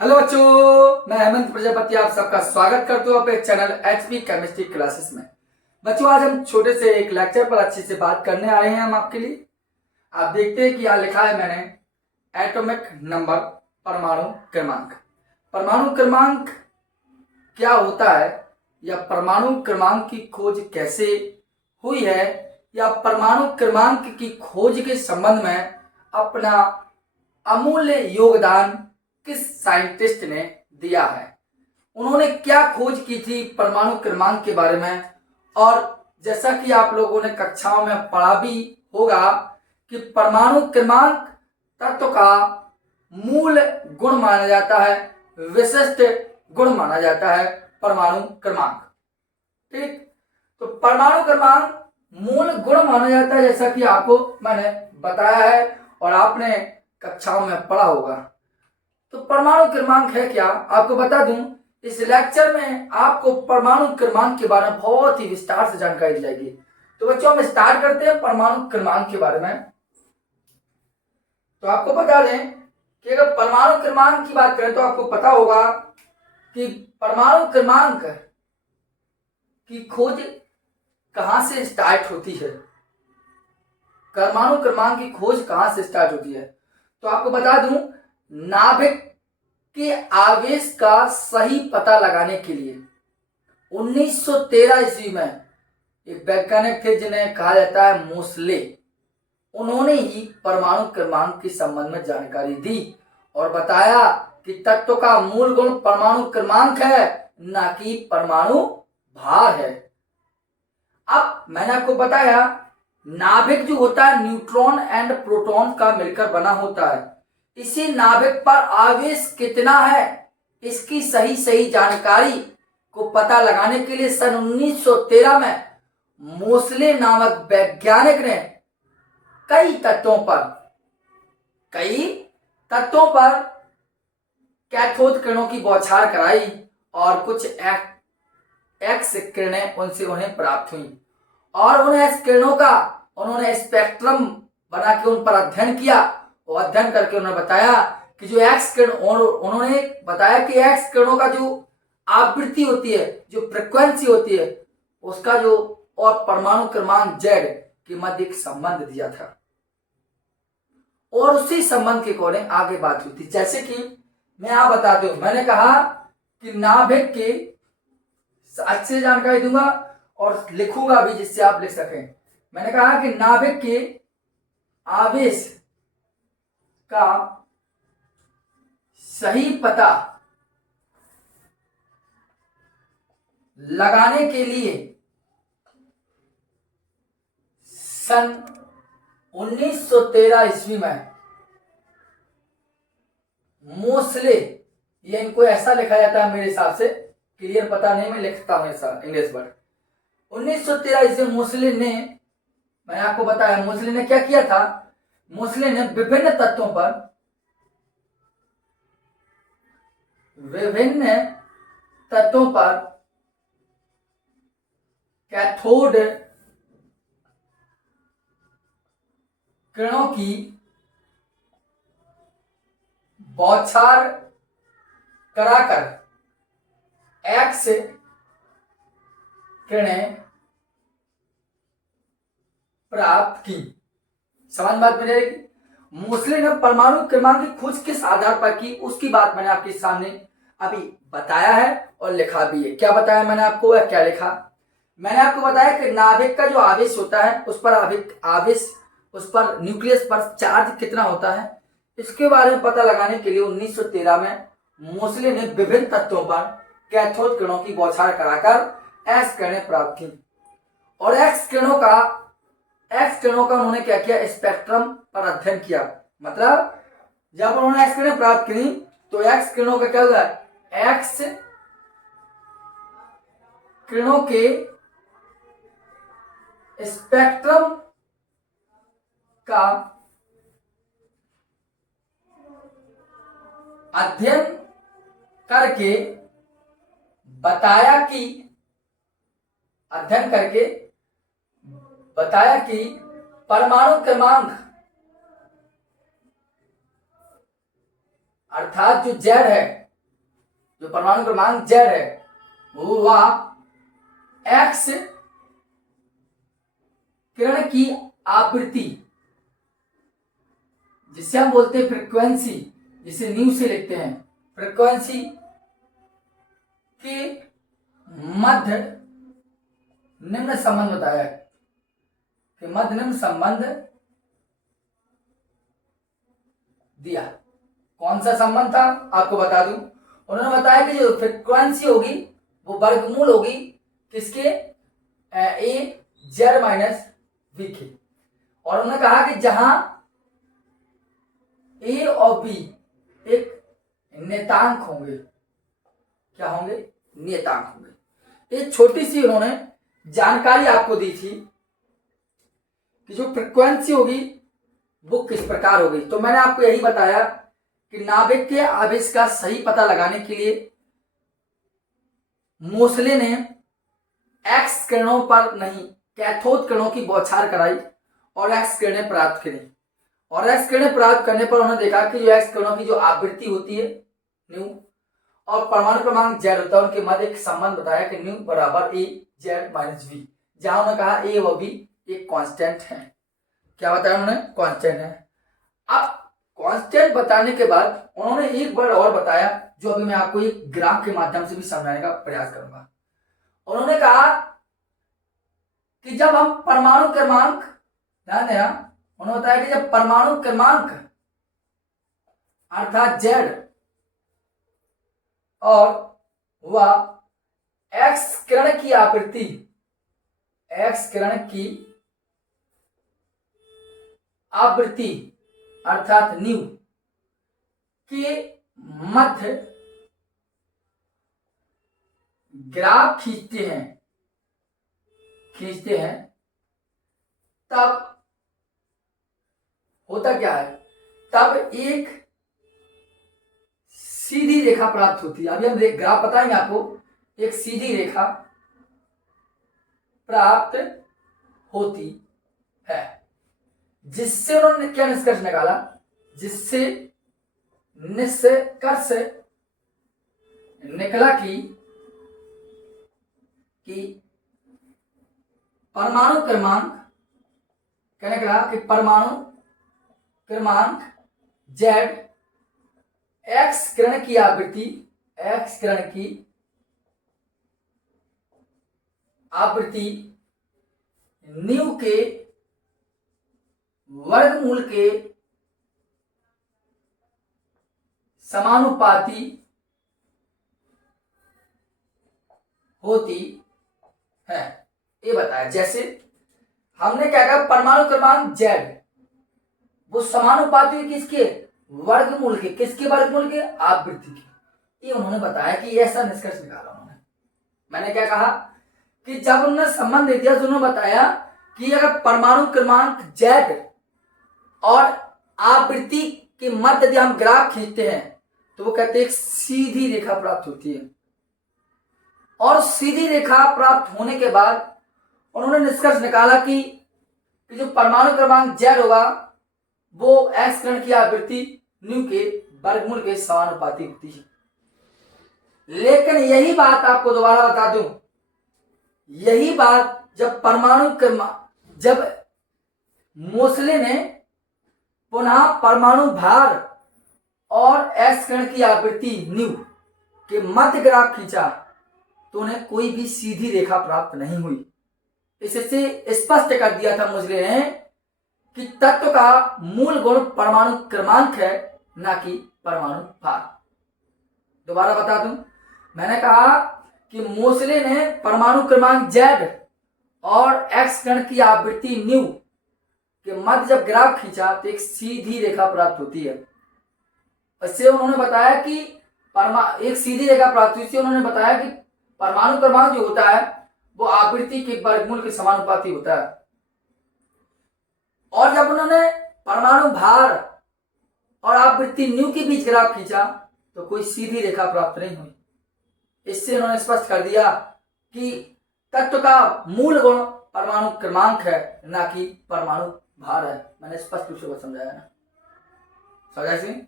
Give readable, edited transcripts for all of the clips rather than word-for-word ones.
Hello बच्चों, मैं हेमंत प्रजापति आप सबका स्वागत करता हूँ अपने चैनल एचपी केमिस्ट्री क्लासेस में। बच्चों, आज हम छोटे से एक लेक्चर पर अच्छे से बात करने आ रहे हैं हम आपके लिए। आप देखते हैं कि यहाँ लिखा है मैंने एटॉमिक नंबर, परमाणु क्रमांक। परमाणु क्रमांक क्या होता है या परमाणु क्रमांक की खोज कैसे हुई है या परमाणु क्रमांक की खोज के संबंध में अपना अमूल्य योगदान किस साइंटिस्ट ने दिया है, उन्होंने क्या खोज की थी परमाणु क्रमांक के बारे में। और जैसा कि आप लोगों ने कक्षाओं में पढ़ा भी होगा कि परमाणु क्रमांक तत्व का मूल गुण माना जाता है, विशिष्ट गुण माना जाता है परमाणु क्रमांक। ठीक, तो परमाणु क्रमांक मूल गुण माना जाता है जैसा कि आपको मैंने बताया है और आपने कक्षाओं में पढ़ा होगा। तो परमाणु क्रमांक है क्या, आपको बता दूं, इस लेक्चर में आपको परमाणु क्रमांक के बारे में बहुत ही विस्तार से जानकारी दी जाएगी। तो बच्चों, हम स्टार्ट करते हैं परमाणु क्रमांक के बारे में। तो आपको बता दें कि अगर परमाणु क्रमांक की बात करें तो आपको पता होगा कि परमाणु क्रमांक की खोज कहां से स्टार्ट होती है। परमाणु क्रमांक की खोज कहां से स्टार्ट होती है, तो आपको बता दूं, नाभिक के आवेश का सही पता लगाने के लिए 1913 ईस्वी में एक वैज्ञानिक थे जिन्हें कहा जाता है मोसले। उन्होंने ही परमाणु क्रमांक के संबंध में जानकारी दी और बताया कि तत्व का मूल गुण परमाणु क्रमांक है, ना कि परमाणु भार है। अब मैंने आपको बताया नाभिक जो होता है न्यूट्रॉन एंड प्रोटॉन का मिलकर बना होता है। इसी नाभिक पर आवेश कितना है इसकी सही जानकारी को पता लगाने के लिए सन 1913 में मोसले नामक वैज्ञानिक ने कई तत्वों पर कैथोड किरणों की बौछार कराई और कुछ एक्स किरणें उन्हें प्राप्त हुई और उन्हें किरणों का उन्होंने स्पेक्ट्रम बना के उन पर अध्ययन किया और अध्ययन करके उन्होंने बताया कि जो एक्स किरण, उन्होंने बताया कि एक्स किरणों का जो आवृत्ति होती है, जो फ्रिक्वेंसी होती है, उसका जो और परमाणु क्रमांक जेड के मध्य एक संबंध दिया था और उसी संबंध के अकॉर्डिंग आगे बात हुई थी। जैसे कि मैं आप बता दूं, मैंने कहा कि नाभिक के अच्छे जानकारी दूंगा और लिखूंगा भी जिससे आप लिख सकें। मैंने कहा कि नाभिक के आवेश का सही पता लगाने के लिए सन 1913 ईस्वी में मोसले, ये इनको ऐसा लिखा जाता है, मेरे हिसाब से क्लियर पता नहीं, मैं लिखता हूं ऐसा इंग्लिश वर्ड। 1913 ईस्वी मोसले ने, मैंने आपको बताया मोसले ने क्या किया था, मोसले ने विभिन्न तत्वों पर कैथोड किरणों की बौछार कराकर एक्स किरणें प्राप्त की। समझ बात मिल जाएगी। मोसले ने परमाणु क्रमांक की खोज किस आधार पर की, उसकी बात मैंने आपके सामने अभी बताया है और लिखा भी है। क्या बताया मैंने आपको या क्या लिखा, मैंने आपको बताया कि नाभिक का जो आवेश होता है उस पर न्यूक्लियस पर चार्ज कितना होता है, इसके बारे में पता लगाने के लिए 1913 में मोसले ने विभिन्न तत्वों पर कैथोड किरणों की बौछार कराकर एक्स किरणें प्राप्त की और एक्स किरणों का उन्होंने क्या किया, स्पेक्ट्रम पर अध्ययन किया। मतलब जब उन्होंने एक्स किरणें प्राप्त की तो एक्स किरणों का क्या हुआ, एक्स किरणों के स्पेक्ट्रम का अध्ययन करके बताया कि परमाणु क्रमांक अर्थात जो जेड है जो परमाणु क्रमांक Z है वह X किरण की आवृत्ति, जिसे हम बोलते हैं फ्रीक्वेंसी, जिसे न्यू से लिखते हैं, फ्रीक्वेंसी के मध्य निम्न संबंध बताया कि मध्य निम्न संबंध दिया। कौन सा संबंध था आपको बता दूं, उन्होंने बताया कि जो फ्रीक्वेंसी होगी वो वर्गमूल होगी किसके, ए जेड माइनस बी के। और उन्होंने कहा कि जहां ए और बी एक नियतांक होंगे, क्या होंगे, नियतांक होंगे। एक छोटी सी उन्होंने जानकारी आपको दी थी कि जो फ्रीक्वेंसी होगी वो किस प्रकार होगी। तो मैंने आपको यही बताया कि नाभिक के आवेश का सही पता लगाने के लिए मोसले ने एक्स किरणों पर नहीं, कैथोड किरणों की बौछार कराई और एक्स किरणें प्राप्त करी। और एक्स किरणें प्राप्त करने पर उन्होंने देखा कि जो एक्स किरणों की जो आवृत्ति होती है न्यू और परमाणु क्रमांक जेड होता है, उनके मध्य एक संबंध बताया कि न्यू बराबर ए जेड माइनस बी, जहां उन्होंने कहा ए व बी एक कांस्टेंट है। क्या बताया उन्होंने, कांस्टेंट है। अब कांस्टेंट बताने के बाद उन्होंने एक बार और बताया, जो अभी मैं आपको एक ग्राफ के माध्यम से भी समझाने का प्रयास करूंगा। उन्होंने कहा कि जब हम परमाणु क्रमांक, ध्यान देना, उन्होंने बताया कि जब परमाणु क्रमांक अर्थात जेड और वह एक्स किरण की आवृत्ति, एक्स किरण की आवृत्ति अर्थात न्यू के मध्य ग्राफ खींचते हैं, तब होता क्या है, तब एक सीधी रेखा प्राप्त होती है। अभी हम ग्राफ बताएंगे आपको। एक सीधी रेखा प्राप्त होती है, जिससे उन्होंने क्या निष्कर्ष निकाला, जिससे निष्कर्ष निकला कि परमाणु क्रमांक, क्या निकला कि परमाणु क्रमांक जेड एक्स किरण की आवृत्ति, एक्स किरण की आवृत्ति न्यू के वर्गमूल के समानुपाती होती है। ये बताया, जैसे हमने क्या कहा, परमाणु क्रमांक जेड वो समानुपाती हुई किसके, वर्गमूल के, किसके वर्गमूल के, आवृत्ति के। ये उन्होंने बताया कि ऐसा निष्कर्ष निकाला उन्होंने। मैंने क्या कहा कि जब उन्होंने संबंध दे दिया तो उन्होंने बताया कि अगर परमाणु क्रमांक जेड और आवृत्ति के मध्य यदि हम ग्राफ खींचते हैं तो वो कहते हैं एक सीधी रेखा प्राप्त होती है। और सीधी रेखा प्राप्त होने के बाद उन्होंने निष्कर्ष निकाला कि जो परमाणु क्रमांक जेड होगा वो एक्स किरण की आवृत्ति न्यू के वर्गमूल के समानुपाती होती है। लेकिन यही बात आपको दोबारा बता दूं, यही बात जब परमाणु क्रमांक, जब मोसले ने पुनः परमाणु भार और एक्स किरण की आवृत्ति न्यू के मध्य ग्राफ खींचा तो उन्हें कोई भी सीधी रेखा प्राप्त नहीं हुई। इससे स्पष्ट कर दिया था मोसले ने कि तत्व का मूल गुण परमाणु क्रमांक है, ना कि परमाणु भार। दोबारा बता दूं, मैंने कहा कि मोसले ने परमाणु क्रमांक जेड और एक्स किरण की आवृत्ति न्यू के मध्य जब ग्राफ खींचा तो एक सीधी रेखा प्राप्त होती है। इससे उन्होंने बताया कि एक सीधी रेखा प्राप्त हुई, इससे उन्होंने बताया कि परमाणु क्रमांक जो होता है वो आवृत्ति के वर्गमूल के समानुपाती होता है। और जब उन्होंने परमाणु भार और आवृत्ति न्यू के बीच ग्राफ खींचा तो कोई सीधी रेखा प्राप्त नहीं हुई। इससे उन्होंने स्पष्ट कर दिया कि तत्व का मूल गुण परमाणु क्रमांक है, ना कि परमाणु भार है। मैंने स्पष्ट रूप से समझाया ना, समझा इसमें।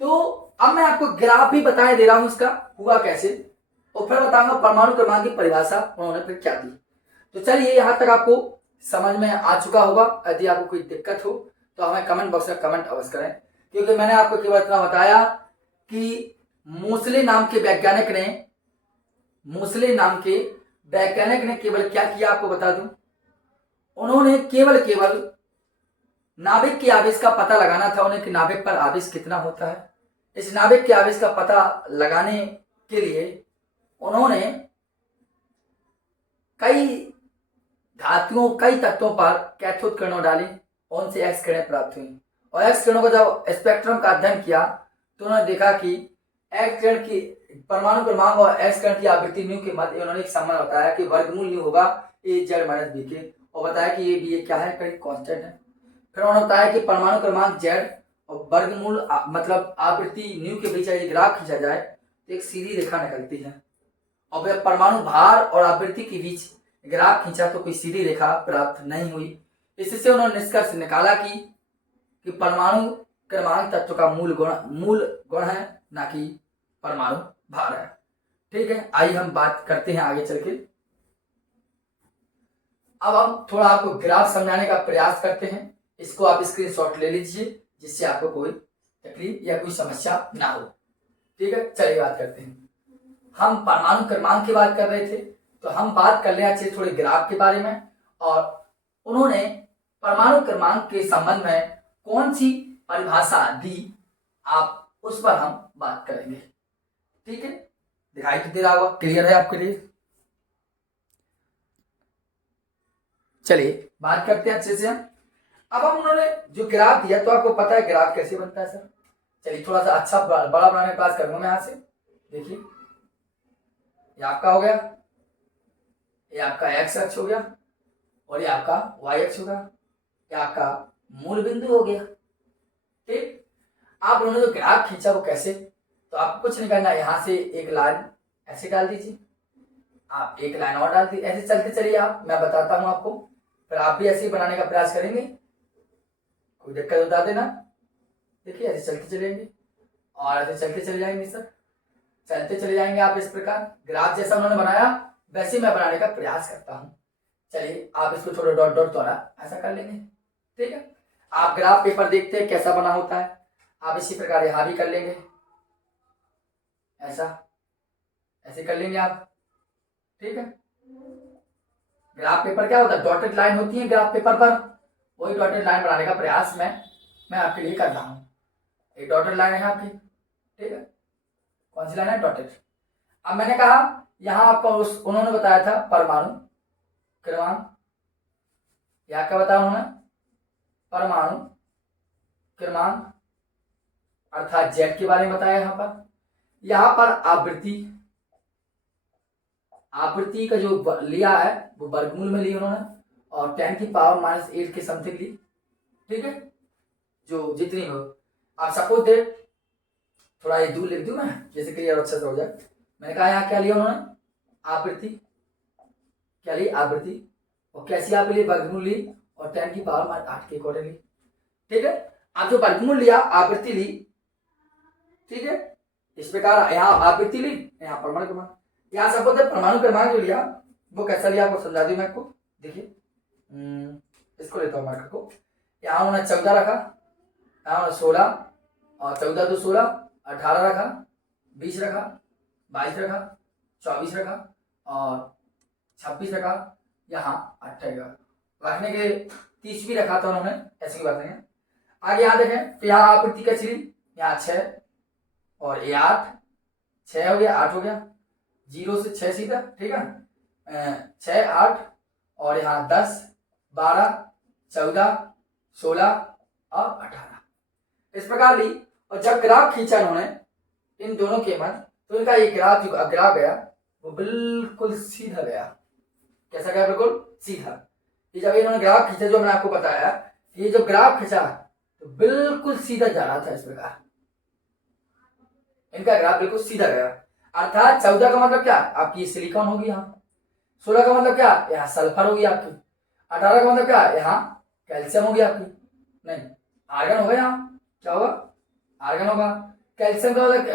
तो अब मैं आपको ग्राफ भी बताए दे रहा हूं उसका हुआ कैसे, और फिर बताऊंगा परमाणु क्रमांक की परिभाषा उन्होंने फिर क्या दी। तो चलिए यहां तक आपको समझ में आ चुका होगा। यदि आपको कोई दिक्कत हो तो हमें कमेंट बॉक्स में कमेंट अवश्य करें, क्योंकि मैंने आपको केवल इतना बताया कि मोसले नाम के वैज्ञानिक ने केवल क्या किया आपको बता दूं, उन्होंने केवल नाभिक के आवेश का पता लगाना था उन्हें कि नाभिक पर आवेश कितना होता है। इस नाभिक के आवेश का पता लगाने के लिए उन्होंने कई धातुओं कई तत्वों पर कैथोड किरणों डाली और उनसे एक्स किरणें प्राप्त हुई, और एक्स किरणों का जब स्पेक्ट्रम का अध्ययन किया तो उन्होंने देखा कि एक्स किरण की परमाणु क्रमांक और एक्स किरण की आवृत्ति न्यू के मध्य उन्होंने एक संबंध बताया कि वर्गमूल न्यू होगा ए जेड माइनस बी के, और बताया कि ये बी क्या है, कहीं कांस्टेंट है। फिर उन्होंने बताया कि परमाणु क्रमांक जेड और वर्गमूल मतलब आवृत्ति न्यू के बीच यदि ग्राफ खींचा जाए तो एक सीधी रेखा निकलती है, और वह परमाणु भार और आवृत्ति के बीच ग्राफ खींचा तो कोई सीधी रेखा प्राप्त नहीं हुई। इससे उन्होंने निष्कर्ष निकाला कि परमाणु क्रमांक तत्व का मूल गुण है, ना कि परमाणु भार है। ठीक है, आइए हम बात करते हैं आगे चल के। अब हम थोड़ा आपको ग्राफ समझाने का प्रयास करते हैं। इसको आप स्क्रीनशॉट ले लीजिए जिससे आपको कोई तकलीफ या कोई समस्या ना हो। ठीक है, चलिए बात करते हैं। हम परमाणु क्रमांक की बात कर रहे थे, तो हम बात कर लेना चाहिए थोड़े ग्राफ के बारे में, और उन्होंने परमाणु क्रमांक के संबंध में कौन सी परिभाषा दी आप उस पर हम बात करेंगे। ठीक है, दिखाई तो दे रहा होगा, क्लियर है आपके लिए। चलिए बात करते हैं अच्छे से हम। अब हम उन्होंने जो ग्राफ दिया तो आपको पता है ग्राफ कैसे बनता है सर। चलिए थोड़ा सा अच्छा बड़ा बनाने का प्रयास करूंगा मैं यहाँ से। देखिए ये आपका हो गया, ये आपका एक्स अक्ष हो गया, और ये आपका वाई अक्ष होगा, ये आपका मूल बिंदु हो गया। ठीक, आप उन्होंने जो ग्राफ खींचा वो कैसे, तो आपको कुछ नहीं करना, यहां से एक लाइन ऐसे डाल दीजिए, आप एक लाइन और डाल दीजिए, ऐसे चलते चलिए आप, मैं बताता हूं आपको, फिर आप भी ऐसे ही बनाने का प्रयास करेंगे, कोई दिक्कत बता देना। देखिए ऐसे चलते चलेंगे और ऐसे चलते चले जाएंगे सर, चलते चले जाएंगे आप इस प्रकार। ग्राफ जैसा उन्होंने बनाया वैसे मैं बनाने का प्रयास करता हूं। चलिए आप इसको छोटे डॉट डॉट द्वारा ऐसा कर लेंगे। ठीक है, आप ग्राफ पेपर देखते हैं कैसा बना होता है, आप इसी प्रकार यहां भी कर लेंगे, ऐसा ऐसे कर लेंगे आप। ठीक है, ग्राफ पेपर क्या होता है, डॉटेड लाइन होती है ग्राफ पेपर पर, वही डॉटेड लाइन बनाने का प्रयास मैं आपके लिए कर रहा हूं। एक डॉटेड लाइन है आपकी, ठीक है, कौन सी लाइन है, डॉटेड। अब मैंने कहा यहां आपको उन्होंने बताया था परमाणु क्रमांक, या क्या बताया उन्होंने, परमाणु क्रमांक अर्थात जेड के बारे में बताया। यहां पर आवृत्ति का जो लिया है वो वर्गमूल में ली उन्होंने, और 10 की पावर -8 के समथिंग ली। ठीक है, जो जितनी हो, आप सपोज दे थोड़ा ये दूर लिख दूं मैं जैसे क्लियर अच्छे से हो जाए। मैंने कहा यहाँ क्या लिया उन्होंने, आवृत्ति, क्या ली, आवृत्ति, और कैसी आप ली, वर्गमूल ली, और 10 की पावर -8 के अकॉर्डिंग ली। ठीक है, आप जो वर्गमूल लिया आवृत्ति ली, ठीक है, इस प्रकार यहाँ आवृत्ति ली, यहाँ परमाणु क्रमांक, यहाँ सपोज परमाणु क्रमांक जो लिया वो कैसा लिया आपको समझा दूं मैं आपको। देखिए इसको लेता हूँ मार्कर को, यहाँ उन्होंने 14 रखा, यहाँ उन्होंने 16, और 14 2 16, 18 रखा, 20 रखा, 22 रखा, 24 रखा, और 26 रखा, यहाँ 28 रखने के 30 भी रखा था उन्होंने, ऐसी की बात नहीं है। आगे यहाँ देखें तो यहाँ आवृत्ति कैसी ली, यहाँ 6 और ये 8, 6 हो गया, 8 हो गया, 0 से 6 सीधा। ठीक है, 6 8 और यहाँ 10 12 14 16 और 18 इस प्रकार ली। और जब ग्राफ खींचा उन्होंने इन दोनों के मध्य, तो इनका ये ग्राफ जो ग्राफ गया वो बिल्कुल सीधा गया। कैसा गया, बिल्कुल सीधा। ये जब इन्होंने ग्राफ खींचा, जो मैंने आपको बताया, ये जो ग्राफ खींचा तो बिल्कुल सीधा जा रहा था इस प्रकार, इनका ग्राफ बिल्कुल सीधा गया। अर्थात 14 का मतलब क्या, आपकी सिलिकॉन होगी, यहाँ 16 का मतलब क्या, यहाँ सल्फर होगी आपकी, 18 का मतलब क्या, यहाँ कैल्शियम होगी आपकी, नहीं आर्गन होगा, यहाँ क्या होगा, आर्गन होगा। कैल्शियम का मतलब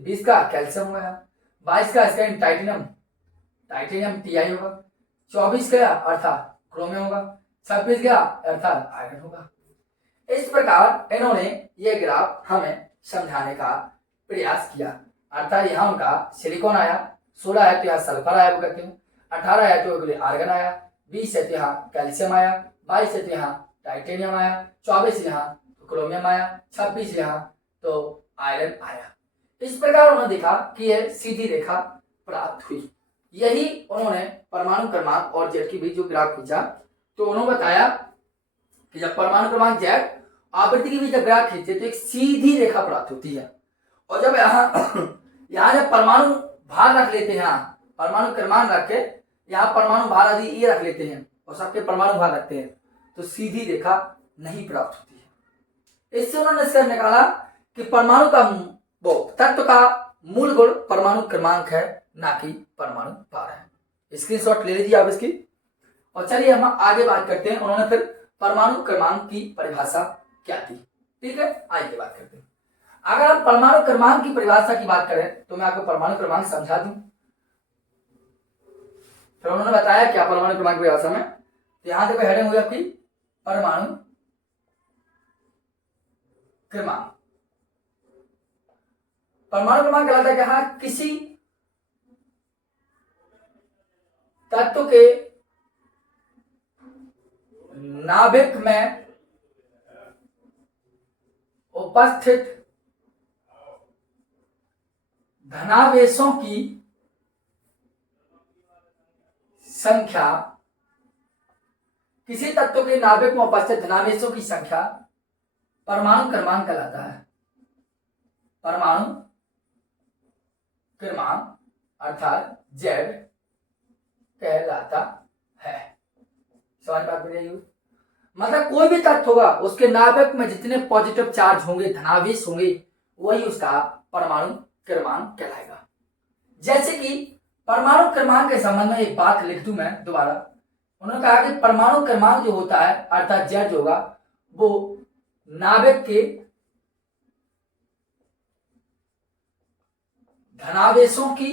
20 का कैल्शियम होगा, 22 का इसका टाइटेनियम Ti होगा, 24 का अर्थात क्रोमियम होगा, 26 का अर्थात आयरन होगा। इस प्रकार इन्होंने ये ग्राफ हमें समझाने का प्रयास किया। अर्थात यहाँ उनका सिलिकॉन आया, 16 है तो यहाँ सल्फर आया वो कहते हैं, 18 है तो अगले आर्गन आया, 20 है तो यहाँ कैल्शियम आया, 22 है तो यहाँ टाइटेनियम आया, 24 यहाँ तो क्रोमियम आया, 26 यहाँ तो आयरन आया। इस प्रकार उन्होंने देखा कि यह सीधी रेखा प्राप्त हुई। यही उन्होंने परमाणु क्रमांक और जेड की भी जो ग्राफ खींचा तो उन्होंने बताया कि जब परमाणु क्रमांक जेड आवृत्ति की भी जब ग्राफ खींचे तो एक सीधी रेखा प्राप्त होती है। और जब यहाँ जब परमाणु भार रख लेते हैं, परमाणु क्रमांक रख के यहाँ परमाणु भार आदि ये रख लेते हैं और सबके परमाणु भार रखते हैं तो सीधी रेखा नहीं प्राप्त होती है। इससे उन्होंने निष्कर्ष निकाला कि परमाणु का वो तत्व का मूल गुण परमाणु क्रमांक है, ना कि परमाणु भार है। स्क्रीनशॉट ले लीजिए आप इसकी। और चलिए हम आगे बात करते हैं उन्होंने फिर परमाणु क्रमांक की परिभाषा क्या थी। ठीक है, आइए बात करते हैं। अगर हम परमाणु क्रमांक की परिभाषा की बात करें तो मैं आपको परमाणु क्रमांक समझा दूं। फिर उन्होंने बताया क्या परमाणु क्रमांक की परिभाषा में, तो यहां देखो हेडिंग हुई आपकी परमाणु क्रमांक। परमाणु क्रमांक कहलाता है कि हाँ किसी तत्व के नाभिक में उपस्थित धनावेशों की संख्या, किसी तत्व के नाभिक में उपस्थित धनावेशों की संख्या परमाणु क्रमांक कहलाता है। परमाणु क्रमांक अर्थात जेड कहलाता है। समझ बात मिलेगी। मतलब कोई भी तत्व होगा उसके नाभिक में जितने पॉजिटिव चार्ज होंगे, धनावेश होंगे, वही उसका परमाणु क्रमांक कहलाएगा। जैसे कि परमाणु क्रमांक के संबंध में एक बात लिख दूं मैं दोबारा। उन्होंने कहा कि परमाणु क्रमांक जो होता है अर्थात जेड जो होगा वो नाभिक के धनावेशों की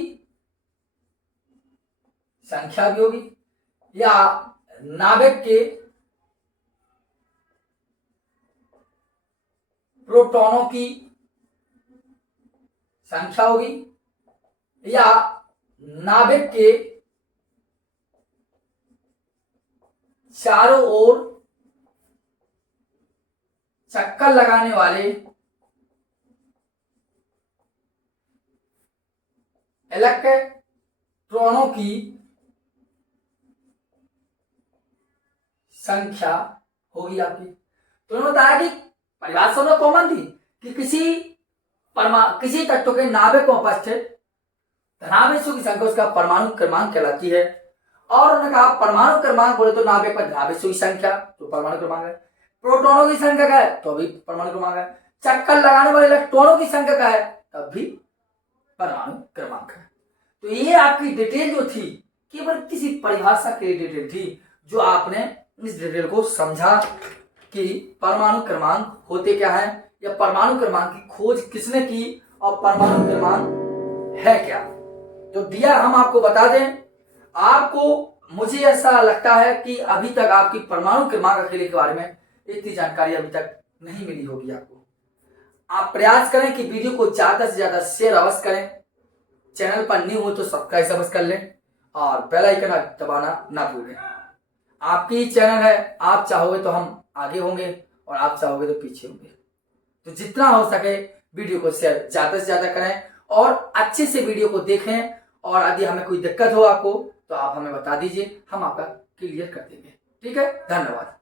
संख्या भी होगी या नाभिक के प्रोटॉनों की संख्या होगी या नाभिक के चारों ओर चक्कर लगाने वाले इलेक्ट्रॉनों की संख्या होगी आपकी। तो उन्होंने बताया कि परिभाषा में कॉमन थी कि किसी तत्व के नाभिक में उपस्थित धनावेशों की संख्या उसका परमाणु क्रमांक कहलाती है। और उन्होंने कहा परमाणु क्रमांक बोले तो नाभिक पर धनावेशों की संख्या तो परमाणु क्रमांक है, प्रोटॉनों की संख्या का है तो भी परमाणु क्रमांक है, चक्कर लगाने वाले इलेक्ट्रॉनों की संख्या का है तब भी परमाणु क्रमांक है। तो ये आपकी डिटेल जो थी केवल किसी परिभाषा के लिए डिटेल थी जो आपने इस डिटेल को समझा कि परमाणु क्रमांक होते क्या है या परमाणु क्रमांक की खोज किसने की और परमाणु क्रमांक है क्या। तो दिया हम आपको बता दें, आपको मुझे ऐसा लगता है कि अभी तक आपकी परमाणु क्रमांक अकेले के बारे में इतनी जानकारी अभी तक नहीं मिली होगी आपको। आप प्रयास करें कि वीडियो को ज्यादा से ज्यादा शेयर अवश्य करें, चैनल पर न्यू हो तो सब्सक्राइब अवश्य कर लें और बेल आइकन दबाना ना भूलें। आपकी चैनल है, आप चाहोगे तो हम आगे होंगे और आप चाहोगे तो पीछे होंगे। तो जितना हो सके वीडियो को शेयर ज्यादा से ज्यादा करें और अच्छे से वीडियो को देखें। और यदि हमें कोई दिक्कत हो आपको तो आप हमें बता दीजिए, हम आपका क्लियर कर देंगे। ठीक है, धन्यवाद।